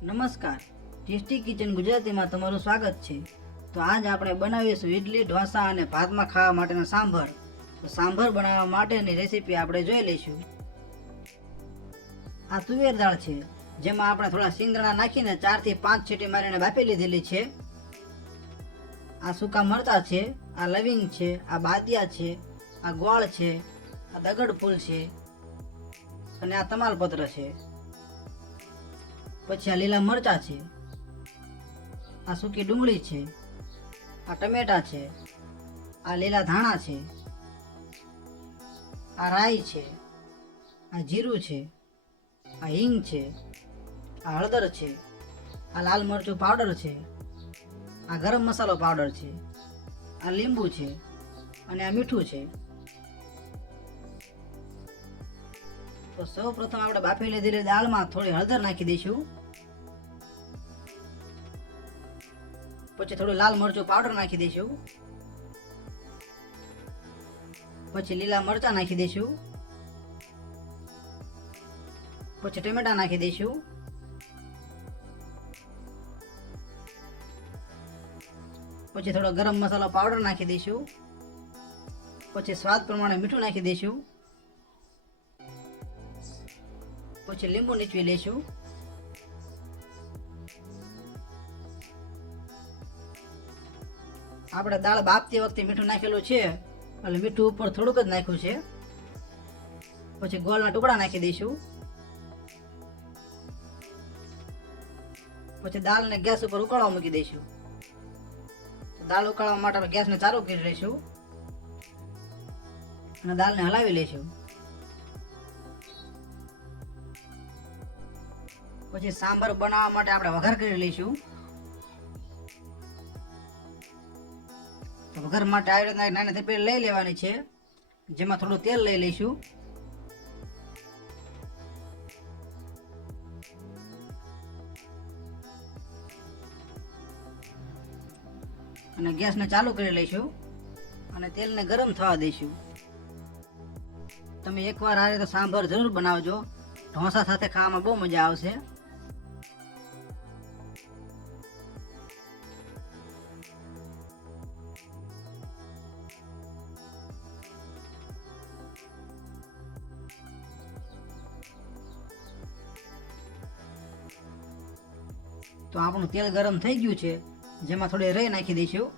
નમસ્કાર, tasty kitchen ગુજરાતીમાં તમારું સ્વાગત છે। તો આજ આપણે બનાવીશું ઇડલી, ઢોસા અને ભાતમાં ખાવા માટેનો સાંભર। તો સાંભર બનાવવા માટેની રેસીપી આપણે જોઈ લઈશું। આ તુવેર દાળ છે, જેમાં આપણે થોડા સિંગદાણા નાખીને 4 થી 5 સીટી મારીને બાફી લીધેલી છે। આ સૂકા મરચાં છે, આ લવિંગ છે, આ બાદિયા છે, આ ગોળ છે, આ દગડ ફૂલ છે અને આ તમાલપત્ર છે। પછી આ લીલા મરચાં છે, આ સૂકી ડુંગળી છે, આ ટમેટા છે, આ લીલા ધાણા છે, આ રાઈ છે, આ જીરું છે, આ હિંગ છે, આ હળદર છે, આ લાલ મરચું પાવડર છે, આ ગરમ મસાલો પાવડર છે, આ લીંબુ છે અને આ મીઠું છે। તો સૌ પ્રથમ આપણે બાફી લીધેલી દાળમાં થોડી હળદર નાખી દઈશું। પછી થોડું લાલ મરચું પાવડર નાખી દઈશું। પછી લીલા મરચાં નાખી દઈશું। પછી ટમેટા નાખી દઈશું। પછી થોડો ગરમ મસાલો પાવડર નાખી દઈશું। પછી સ્વાદ પ્રમાણે મીઠું નાખી દઈશું। પછી લીંબુ નીચવી લઈશું। આપણે દાળ બાફતી વખતે મીઠું નાખેલું છે, એટલે મીઠું ઉપર થોડુંક જ નાખ્યું છે। પછી ગોળના ટુકડા નાખી દઈશું। પછી દાળને ગેસ ઉપર ઉકળવા મૂકી દઈશું। દાળ ઉકળવા માટે આપણે ગેસને ચાલુ કરી લઈશું અને દાળને હલાવી લઈશું। પછી સાંભર બનાવવા માટે આપણે વઘાર કરી લઈશું। વઘાર માટે આવી રીતના નાની તપેલી લઈ લેવાની છે, જેમાં થોડું તેલ લઈ લઈશું। અને ગેસને ચાલુ કરી લઈશું અને તેલને ગરમ થવા દઈશું। તમે એકવાર આ રીતે સાંભર જરૂર બનાવજો, ઢોસા સાથે ખાવામાં બહુ મજા આવશે। તો આપણું તેલ ગરમ થઈ ગયું છે, જેમાં થોડી રાઈ નાખી દઈશું।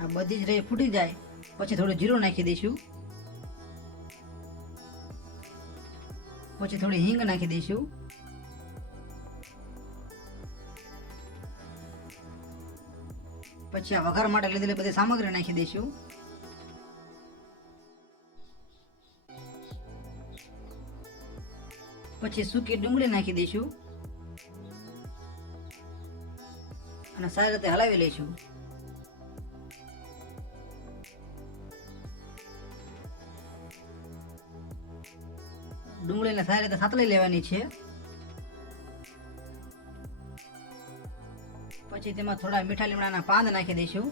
આ બધી જ રાઈ ફૂટી જાય પછી થોડું જીરું નાખી દઈશું। પછી થોડી હિંગ નાખી દઈશું। પછી આ વઘાર માટે લીધેલી બધી સામગ્રી નાખી દઈશું। પછી સૂકી ડુંગળી નાખી દઈશું અને સારી રીતે હલાવી લઈશું। ડુંગળીને સારી રીતે સાતળી લેવાની છે। પછી તેમાં થોડા મીઠા લીમડાના પાન નાખી દઈશું।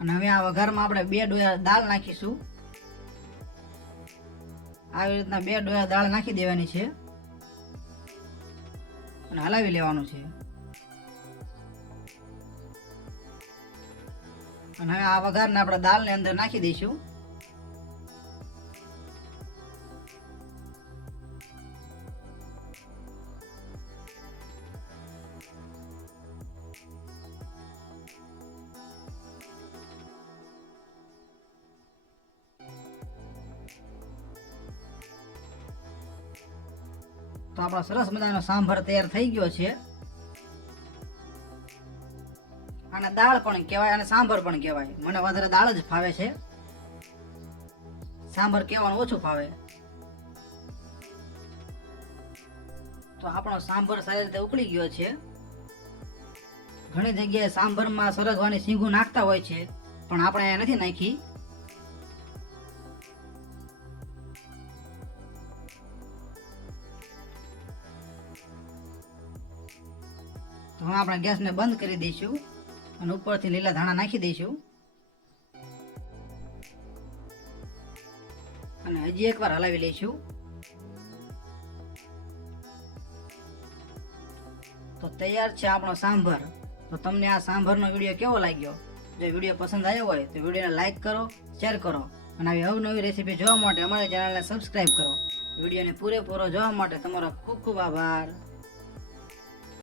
અને હવે આ વઘારમાં આપણે 2 ડોયા દાળ નાખીશું। આવી રીતના 2 ડોયા દાળ નાખી દેવાની છે અને હલાવી લેવાનું છે। અને હવે આ વઘારને આપણે દાળની અંદર નાખી દઈશું। તો આપણો સરસ મજાનો સાંભર તૈયાર થઈ ગયો છે. આને દાળ પણ કહેવાય અને સાંભર પણ કહેવાય. મને વધારે દાળ જ ફાવે છે, સાંભર કહેવાનું ઓછું ફાવે. તો આપણો સાંભર સારી રીતે ઉકળી ગયો છે. ઘણી જગ્યાએ સાંભરમાં સરગવાની શીંગું નાખતા હોય છે, પણ આપણે અહીંયા નથી નાખી. તો હવે આપણે ગેસને બંધ કરી દઈશું અને ઉપરથી લીલા ધાણા નાખી દઈશું અને હજી એકવાર હલાવી લઈશું. તો તૈયાર છે આપણો સાંભર. તો તમને આ સાંભરનો વિડીયો કેવો લાગ્યો? જો વિડીયો પસંદ આવ્યો હોય તો વિડીયોને લાઈક કરો, શેર કરો અને આવી અવનવી રેસીપી જોવા માટે અમારી ચેનલને સબસ્ક્રાઈબ કરો. વિડીયોને પૂરેપૂરો જોવા માટે તમારો ખૂબ ખૂબ આભાર.